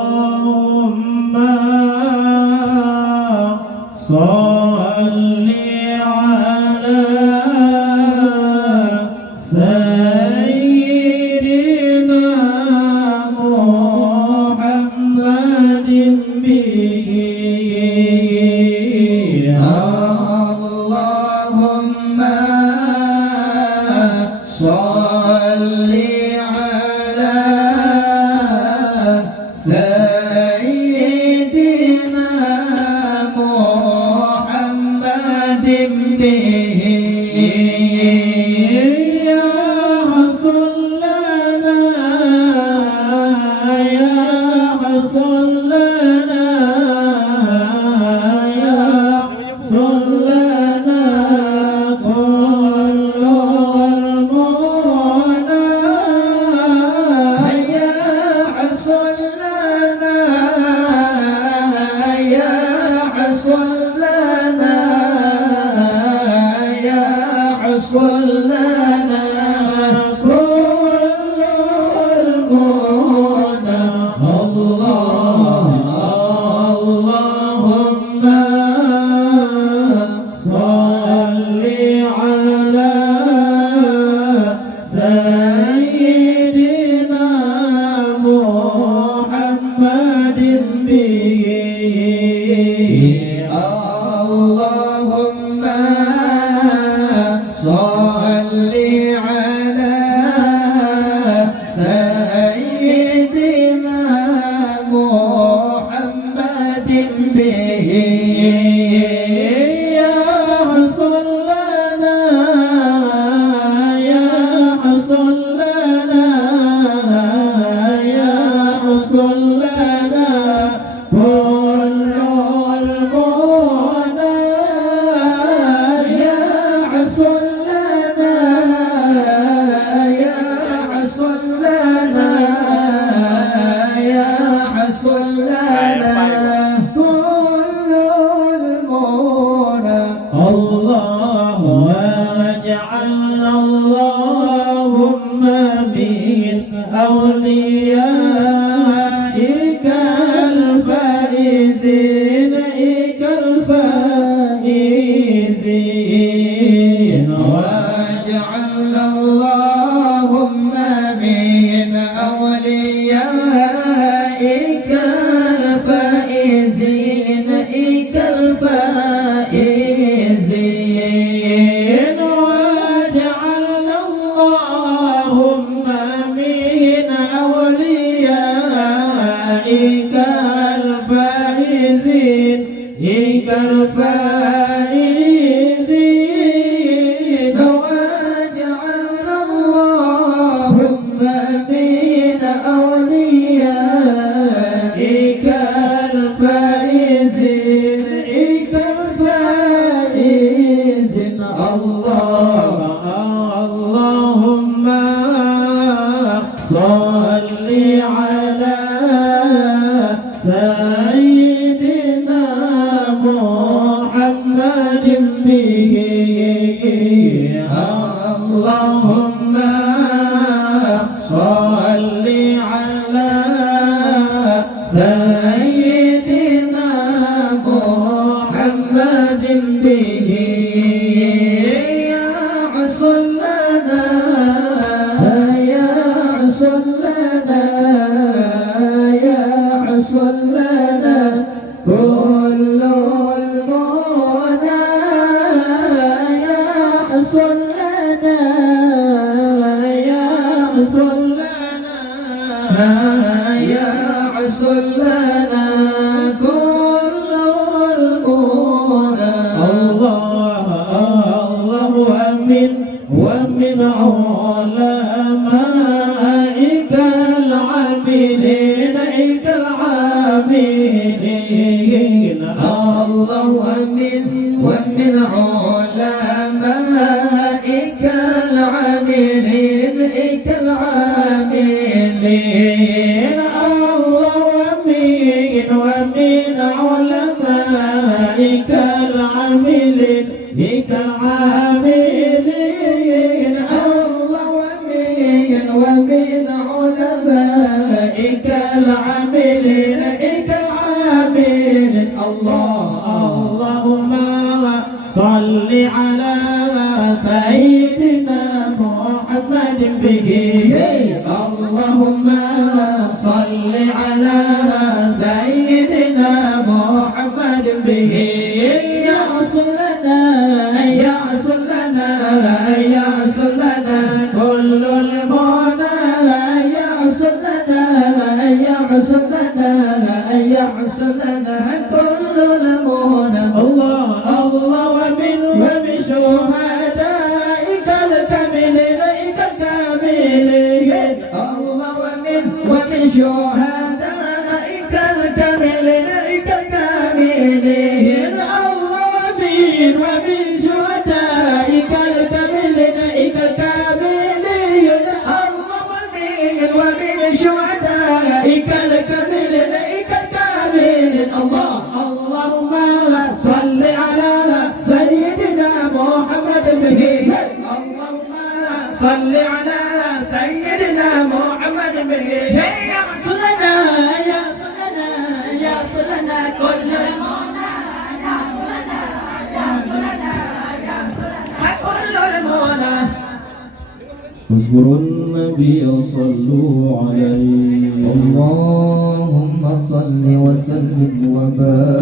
اللهم صل على سيدنا محمد به اللهم صل على سيدنا محمد به يا حصل لنا يا حصل لنا يا حصل لنا كل المنى يا حصل لنا يا حصل لنا يا حصل لنا كل المنى اللهم صل على سيدنا محمد به اللهم صل على سيدنا محمد به يا حصل لنا يا حصل لنا يا حصل لنا كل المنى يا حصل لنا يا حصل لنا يا حصل لنا كل المنى الله واجعلنا اللهم من أوليائك الفائزين واجعلنا اللهم من أوليائك الفائزين الفائزين واجعلنا اللهم من أوليائك الفائزين الفائزين واجعلنا اللهم من أوليائك الفائزين الفائزين اللهم صل على سيدنا محمد به اللهم صل على سيدنا محمد به يا حصل لنا يا حصل لنا يا حصل لنا كل المنى يا حصل لنا يا حصل لنا يا حصل لنا كل المنى الله ومن علمائك العاملين الله ومن علمائك العاملين ومن علمائك العاملين الله ومن علمائك العاملين اللهم صل على سيدنا محمد به اللهم صل على سيدنا محمد به يا رسول لنا يا رسول لنا يا رسول لنا كل المنى يا رسول لنا يا رسول لنا يا رسول لنا كل المنى الله الله ومن شهدائك الكاملين الله ومن شهدائك الكاملين الله ومن شهدائك الكاملين الله ومن شهدائك الكاملين الله اللهم صل على سيدنا محمد به اللهم صل على سيدنا محمد به يا صلنا يا صلنا يا صلنا كل المنى يا صلنا يا صلنا يا صلنا كل المنى اذكروا النبي صلوا عليه اللهم صل وسلم وبارك